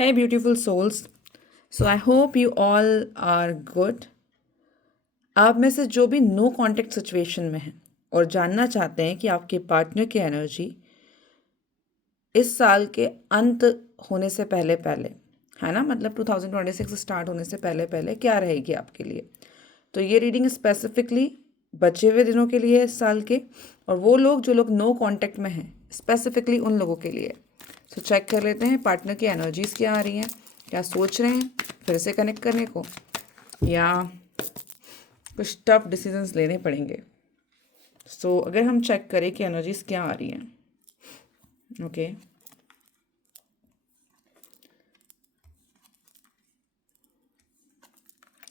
Hey, beautiful souls. So I hope you all are good. आप में से जो भी नो कांटेक्ट सिचुएशन में हैं और जानना चाहते हैं कि आपके पार्टनर की एनर्जी इस साल के अंत होने से पहले पहले, है ना, मतलब 2026 स्टार्ट होने से पहले पहले क्या रहेगी आपके लिए, तो ये रीडिंग स्पेसिफिकली बचे हुए दिनों के लिए इस साल के, और वो लोग जो लोग नो कांटेक्ट में हैं स्पेसिफिकली उन लोगों के लिए। तो चेक कर लेते हैं पार्टनर की एनर्जीज क्या आ रही हैं, क्या सोच रहे हैं फिर से कनेक्ट करने को, या कुछ टफ डिसीजंस लेने पड़ेंगे। सो अगर हम चेक करें कि एनर्जीज क्या आ रही हैं, ओके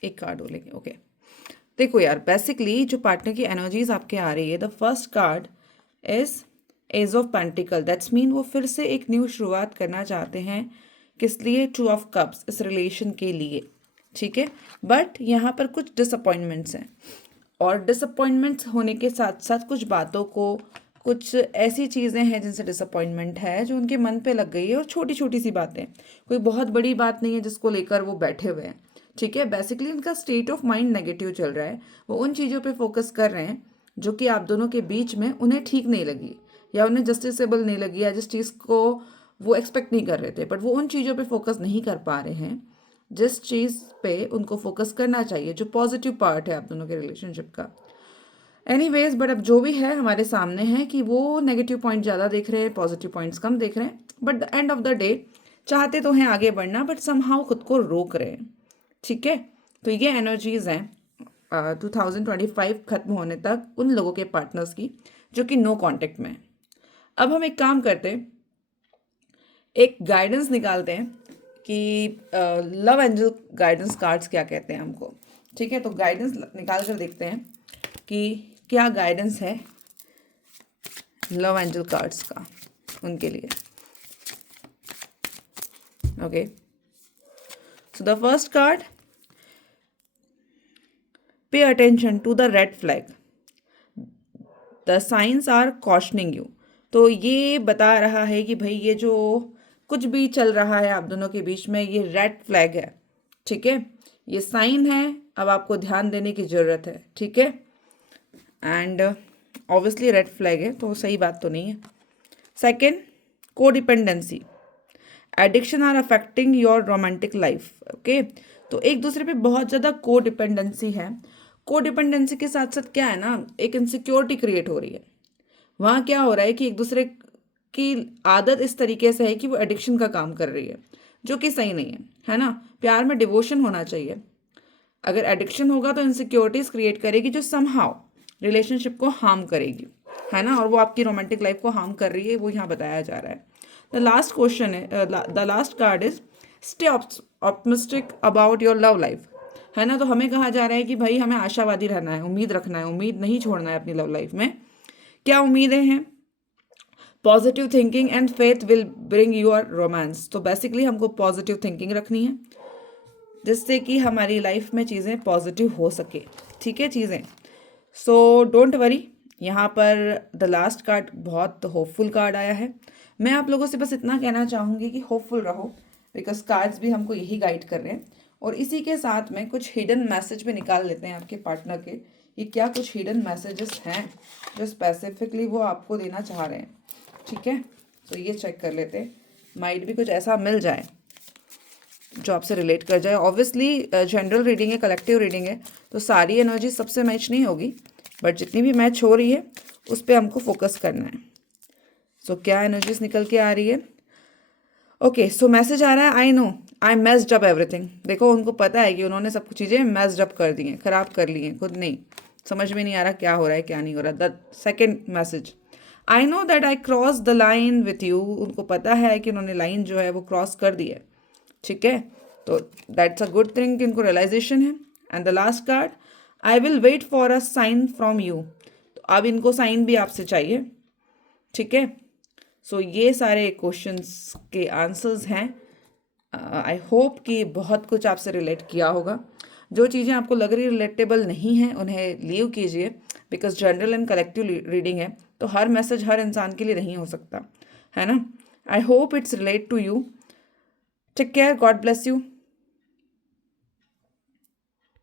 एक कार्ड लेंगे। ओके देखो यार, बेसिकली जो पार्टनर की एनर्जीज आपके आ रही है, the first card is ace of pentacle. That's mean वो फिर से एक न्यू शुरुआत करना चाहते हैं। किस लिए? टू ऑफ कप्स, इस रिलेशन के लिए, ठीक है। बट यहाँ पर कुछ डिसअपॉइंटमेंट्स हैं, और डिसअपॉइंटमेंट्स होने के साथ साथ कुछ बातों को, कुछ ऐसी चीज़ें हैं जिनसे डिसअपॉइंटमेंट है जो उनके मन पे लग गई है, और छोटी छोटी सी बातें, कोई बहुत बड़ी बात नहीं है जिसको लेकर वो बैठे हुए हैं, ठीक है। बेसिकली उनका स्टेट ऑफ माइंड नेगेटिव चल रहा है। वो उन चीज़ों पे फोकस कर रहे हैं जो कि आप दोनों के बीच में उन्हें ठीक नहीं लगी, या उन्हें जस्टिसेबल नहीं लगी, या जिस चीज़ को वो एक्सपेक्ट नहीं कर रहे थे, बट वो उन चीज़ों पे फोकस नहीं कर पा रहे हैं जिस चीज़ पे उनको फोकस करना चाहिए, जो पॉजिटिव पार्ट है आप दोनों के रिलेशनशिप का। एनीवेज, बट अब जो भी है हमारे सामने है कि वो नेगेटिव पॉइंट ज़्यादा देख रहे हैं, पॉजिटिव पॉइंट्स कम देख रहे हैं। But the end of the day चाहते तो हैं आगे बढ़ना, बट समहाउ खुद को रोक रहे हैं, ठीक है। तो ये एनर्जीज हैं 2025 खत्म होने तक उन लोगों के पार्टनर्स की जो कि नो कांटेक्ट में है। अब हम एक काम करते हैं, एक गाइडेंस निकालते हैं कि लव एंजल गाइडेंस कार्ड्स क्या कहते हैं हमको, ठीक है। तो गाइडेंस निकाल कर देखते हैं कि क्या गाइडेंस है लव एंजल कार्ड्स का उनके लिए। Okay, so the first card, pay attention to the red flag, the signs are cautioning you. तो ये बता रहा है कि भाई ये जो कुछ भी चल रहा है आप दोनों के बीच में, ये रेड फ्लैग है, ठीक है। ये साइन है, अब आपको ध्यान देने की ज़रूरत है, ठीक है। एंड ऑब्वियसली रेड फ्लैग है तो सही बात तो नहीं है। Second, codependency, addiction are affecting your romantic life. Okay, तो एक दूसरे पे बहुत ज़्यादा कोडिपेंडेंसी है। कोडिपेंडेंसी के साथ साथ क्या है ना, एक इनसिक्योरिटी क्रिएट हो रही है। वहाँ क्या हो रहा है कि एक दूसरे की आदत इस तरीके से है कि वो एडिक्शन का काम कर रही है, जो कि सही नहीं है ना। प्यार में डिवोशन होना चाहिए। अगर एडिक्शन होगा तो इनसिक्योरिटीज क्रिएट करेगी जो समहाउ रिलेशनशिप को हार्म करेगी, है ना, और वो आपकी रोमांटिक लाइफ को हार्म कर रही है, वो यहाँ बताया जा रहा है। द लास्ट क्वेश्चन है, the last card is stay optimistic about your love life, है ना। तो हमें कहा जा रहा है कि भाई हमें आशावादी रहना है, उम्मीद रखना है, उम्मीद नहीं छोड़ना है अपनी लव लाइफ में। क्या उम्मीदें हैं? Positive thinking and faith will bring your romance. तो बेसिकली हमको पॉजिटिव थिंकिंग रखनी है जिससे कि हमारी लाइफ में चीज़ें पॉजिटिव हो सके, ठीक है चीज़ें। सो डोंट वरी, यहाँ पर द लास्ट कार्ड बहुत होपफुल कार्ड आया है। मैं आप लोगों से बस इतना कहना चाहूँगी कि होपफुल रहो, बिकॉज कार्ड्स भी हमको यही गाइड कर रहे हैं। और इसी के साथ में कुछ हिडन मैसेज भी निकाल लेते हैं आपके पार्टनर के, कि क्या कुछ हिडन मैसेजेस हैं जो स्पेसिफिकली वो आपको देना चाह रहे हैं, ठीक है। तो ये चेक कर लेते हैं, माइट भी कुछ ऐसा मिल जाए जो आपसे रिलेट कर जाए। ऑब्वियसली जनरल रीडिंग है, कलेक्टिव रीडिंग है, तो सारी एनर्जी सबसे मैच नहीं होगी, बट जितनी भी मैच हो रही है उस पर हमको फोकस करना है। सो क्या एनर्जीज निकल के आ रही है? ओके, सो मैसेज आ रहा है, I know I messed up everything. देखो उनको पता है कि उन्होंने सब कुछ चीज़ें मेस्ड अप कर दी हैं, खराब कर ली हैं, खुद नहीं समझ में नहीं आ रहा क्या हो रहा है क्या नहीं हो रहा। The second message, I know that I cross the line with you. उनको पता है कि उन्होंने लाइन जो है वो क्रॉस कर दी है, ठीक है। तो दैट्स अ गुड थिंग कि उनको रियलाइजेशन है। And the last card, I will wait for a sign from you. तो अब इनको साइन भी आपसे चाहिए, ठीक है। सो ये सारे क्वेश्चंस के आंसर्स हैं। आई होप कि बहुत कुछ आपसे रिलेट किया होगा। जो चीज़ें आपको लग रही रिलेटेबल नहीं हैं उन्हें लीव कीजिए, because general and collective reading है, तो हर मैसेज हर इंसान के लिए नहीं हो सकता, है ना। I hope it's relate to you, take care, God bless you.